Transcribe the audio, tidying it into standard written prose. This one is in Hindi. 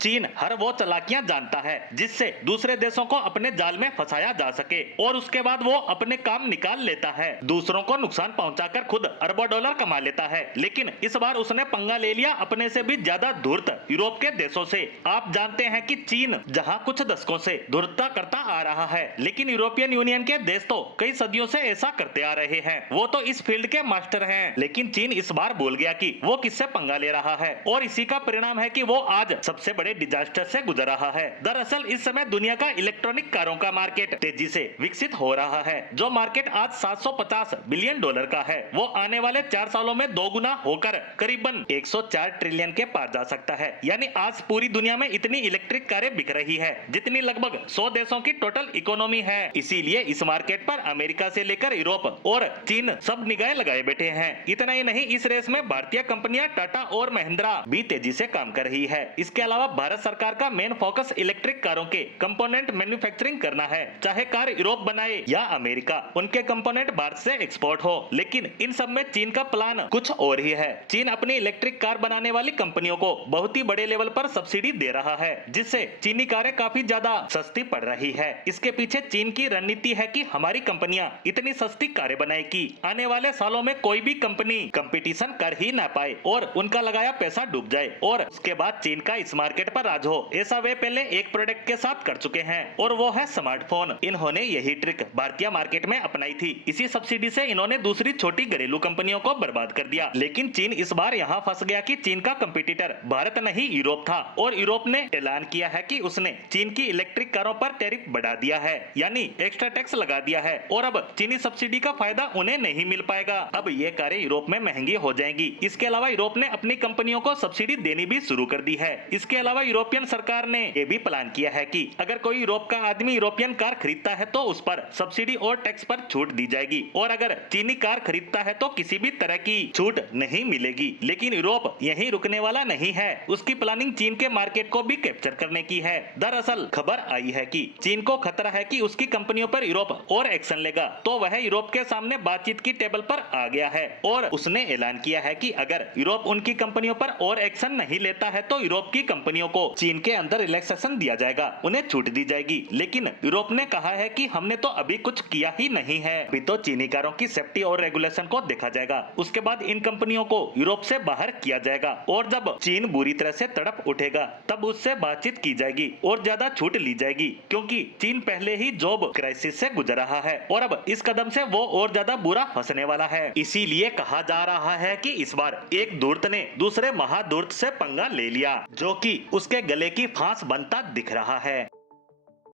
चीन हर वो चालाकियां जानता है जिससे दूसरे देशों को अपने जाल में फंसाया जा सके और उसके बाद वो अपने काम निकाल लेता है। दूसरों को नुकसान पहुंचाकर खुद अरबों डॉलर कमा लेता है। लेकिन इस बार उसने पंगा ले लिया अपने से भी ज्यादा धूर्त यूरोप के देशों से। आप जानते हैं कि चीन जहां कुछ दशकों से धूर्तता करता आ रहा है, लेकिन यूरोपियन यूनियन के देश तो कई सदियों से ऐसा करते आ रहे हैं। वो तो इस फील्ड के मास्टर हैं। लेकिन चीन इस बार भूल गया कि वो किससे पंगा ले रहा है और इसी का परिणाम है कि वो आज सबसे बड़े डिजास्टर से गुजर रहा है। दरअसल इस समय दुनिया का इलेक्ट्रॉनिक कारों का मार्केट तेजी से विकसित हो रहा है। जो मार्केट आज 750 बिलियन डॉलर का है, वो आने वाले 4 सालों में 2 गुना होकर करीबन 104 ट्रिलियन के पार जा सकता है। यानी आज पूरी दुनिया में इतनी इलेक्ट्रिक कारें बिक रही है जितनी लगभग 100 देशों की टोटल इकोनॉमी है। इसीलिए इस मार्केट पर अमेरिका से लेकर यूरोप और चीन सब निगाहें लगाए बैठे हैं। इतना ही नहीं, इस रेस में भारतीय कंपनियां टाटा और महिंद्रा भी तेजी से काम कर रही है। इसके अलावा भारत सरकार का मेन फोकस इलेक्ट्रिक कारों के कंपोनेंट मैन्युफैक्चरिंग करना है। चाहे कार यूरोप बनाए या अमेरिका, उनके कंपोनेंट भारत से एक्सपोर्ट हो। लेकिन इन सब में चीन का प्लान कुछ और ही है। चीन अपनी इलेक्ट्रिक कार बनाने वाली कंपनियों को बहुत ही बड़े लेवल पर सब्सिडी दे रहा है, जिससे चीनी कारें काफी ज्यादा सस्ती पड़ रही है। इसके पीछे चीन की रणनीति है कि हमारी कंपनियां इतनी सस्ती कारें बनाए कि आने वाले सालों में कोई भी कंपनी कंपटीशन कर ही ना पाए और उनका लगाया पैसा डूब जाए और उसके बाद चीन का इस मार्केट पर राज हो। ऐसा वे पहले एक प्रोडक्ट के साथ कर चुके हैं और वो है स्मार्टफोन। इन्होंने यही ट्रिक भारतीय मार्केट में अपनाई थी। इसी सब्सिडी से इन्होंने दूसरी छोटी घरेलू कंपनियों को बर्बाद कर दिया। लेकिन चीन इस बार यहाँ फंस गया कि चीन का कंपटीटर भारत नहीं यूरोप था और यूरोप ने ऐलान किया है कि उसने चीन की इलेक्ट्रिक कारों पर टैरिफ बढ़ा दिया है, यानी एक्स्ट्रा टैक्स लगा दिया है और अब चीनी सब्सिडी का फायदा उन्हें नहीं मिल पाएगा। अब ये कारें यूरोप में महंगी हो जाएंगी। इसके अलावा यूरोप ने अपनी कंपनियों को सब्सिडी देनी भी शुरू कर दी है। इसके अलावा यूरोपियन सरकार ने ये भी प्लान किया है कि अगर कोई यूरोप का आदमी यूरोपियन कार खरीदता है तो उस पर सब्सिडी और टैक्स पर छूट दी जाएगी और अगर चीनी कार खरीदता है तो किसी भी तरह की छूट नहीं मिलेगी। लेकिन यूरोप यहीं रुकने वाला नहीं है। उसकी प्लानिंग चीन के मार्केट को भी कैप्चर करने की है। दरअसल खबर आई है कि चीन को खतरा है कि उसकी कंपनियों पर यूरोप और एक्शन लेगा, तो वह यूरोप के सामने बातचीत की टेबल पर आ गया है और उसने ऐलान किया है कि अगर यूरोप उनकी कंपनियों पर और एक्शन नहीं लेता है तो यूरोप की कंपनियों को चीन के अंदर रिलैक्सेशन दिया जाएगा, उन्हें छूट दी जाएगी। लेकिन यूरोप ने कहा है कि हमने तो अभी कुछ किया ही नहीं है, अभी तो चीनी कारों की सेफ्टी और रेगुलेशन को देखा जाएगा। उसके बाद इन कंपनियों को यूरोप से बाहर किया जाएगा और जब चीन बुरी तरह से तड़प उठेगा तब उससे बातचीत की जाएगी और ज्यादा छूट ली जाएगी, क्योंकि चीन पहले ही जॉब क्राइसिस से गुजर रहा है और अब इस कदम से वो और ज्यादा बुरा फंसने वाला है। इसीलिए कहा जा रहा है कि इस बार एक धूर्त ने दूसरे महाधूर्त से पंगा ले लिया, जो कि उसके गले की फांस बनता दिख रहा है।